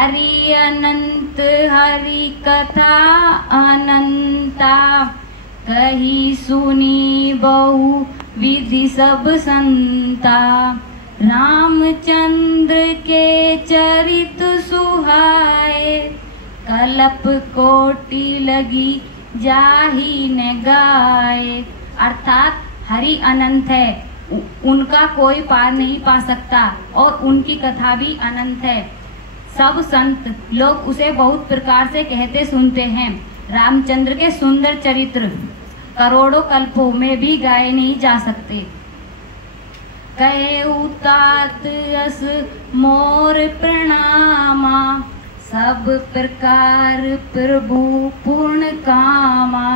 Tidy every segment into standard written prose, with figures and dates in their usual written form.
हरि अनंत हरि कथा अनंता, कही सुनी बहु विधि सब संता। रामचंद्र के चरित सुहाए, कल्प कोटि लगी जाहि ने गाए। अर्थात हरि अनंत है, उनका कोई पार नहीं पा सकता और उनकी कथा भी अनंत है। सब संत लोग उसे बहुत प्रकार से कहते सुनते हैं। रामचंद्र के सुंदर चरित्र करोड़ों कल्पों में भी गाए नहीं जा सकते। कहे तात यस मोर प्रणामा, सब प्रकार प्रभु पूर्ण कामा।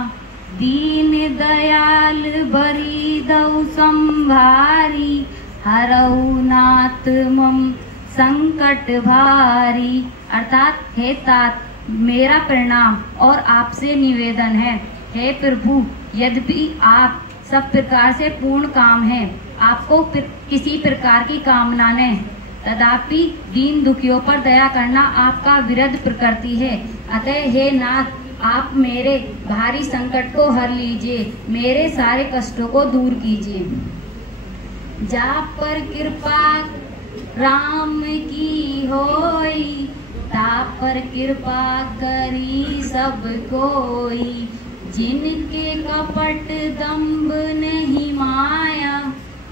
दीन दयाल बरी दऊ संभारी, हरऊ नाथ मम संकट भारी। अर्थात हे तात, मेरा प्रणाम और आपसे निवेदन है। हे प्रभु, यद्यपि आप सब प्रकार से पूर्ण काम है, आपको किसी प्रकार की कामना नहीं, तथापि दीन दुखियों पर दया करना आपका विरध प्रकृति है। अतः हे नाथ, आप मेरे भारी संकट को हर लीजिए, मेरे सारे कष्टों को दूर कीजिए। जा पर कृपा राम की होई, ता पर कृपा करी सब कोई। जिनके कपट दंभ नहीं माया,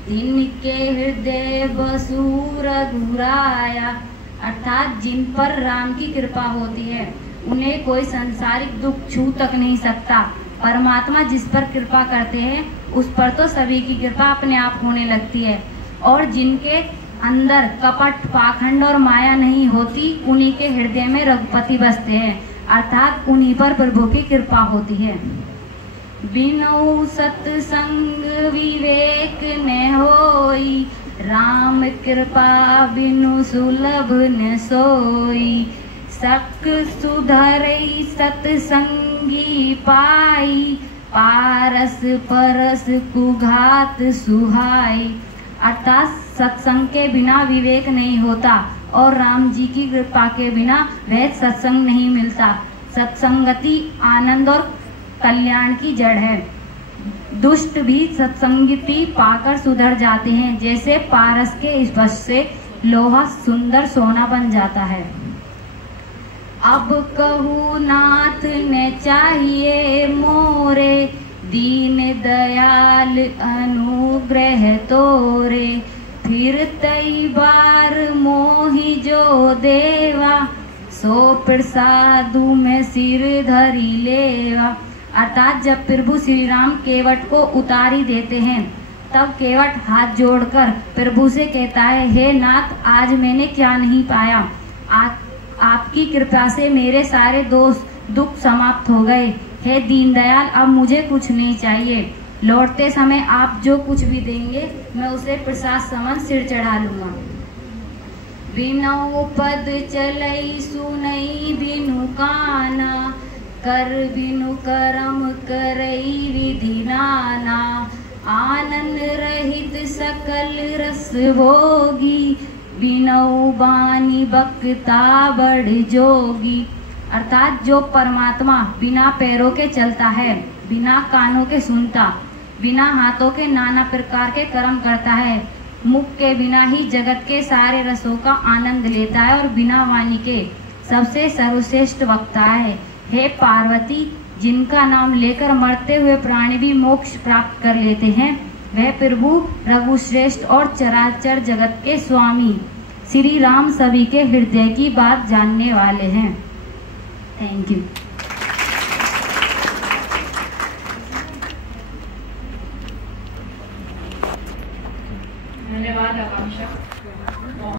तिनके हृदय बसु रघुराया। अर्थात जिन पर राम की कृपा होती है, उन्हें कोई सांसारिक दुख छू तक नहीं सकता। परमात्मा जिस पर कृपा करते हैं, उस पर तो सभी की कृपा अपने आप होने लगती है। और जिनके अंदर कपट, पाखंड और माया नहीं होती, उन्हीं के हृदय में रघुपति बसते हैं। अर्थात उन्हीं पर प्रभु की कृपा होती है। बिनु सत्संग विवेक न होई, राम कृपा बिनु सुलभ न सोई। सक सुधरई सत्संगी पाई, पारस परस कुघात सुहाई। अर्थात सत्संग के बिना विवेक नहीं होता और राम जी की कृपा के बिना वह सत्संग नहीं मिलता। सत्संगति आनंद और कल्याण की जड़ है। दुष्ट भी सत्संगति पाकर सुधर जाते हैं, जैसे पारस के स्पर्श से लोहा सुंदर सोना बन जाता है। अब कहूँ नाथ ने चाहिए मोरे, दीन दयाल अनुग्रह तोरे। फिर तई बार मोहि जो देवा, सो प्रसादु में सिर धरी लेवा। अर्थात जब प्रभु श्री राम केवट को उतार ही देते हैं, तब केवट हाथ जोड़कर प्रभु से कहता है, हे नाथ, आज मैंने क्या नहीं पाया। आपकी कृपा से मेरे सारे दोष दुख समाप्त हो गए। हे दीनदयाल, अब मुझे कुछ नहीं चाहिए। लौटते समय आप जो कुछ भी देंगे, मैं उसे प्रसाद समन सिर चढ़ा लूंगा। बिनु पद चलई सुनई बिनु काना, कर बिनु करम करई विधि नाना। आनंद रहित सकल रस भोगी, बिनु बानी बक्ता बड़ जोगी। अर्थात जो परमात्मा बिना पैरों के चलता है, बिना कानों के सुनता, बिना हाथों के नाना प्रकार के कर्म करता है, मुख के बिना ही जगत के सारे रसों का आनंद लेता है और बिना वाणी के सबसे सर्वश्रेष्ठ वक्ता है। हे पार्वती, जिनका नाम लेकर मरते हुए प्राणी भी मोक्ष प्राप्त कर लेते हैं, वह प्रभु रघुश्रेष्ठ और चराचर जगत के स्वामी श्री राम सभी के हृदय की बात जानने वाले हैं। Thank you. धन्यवाद आकांक्षा।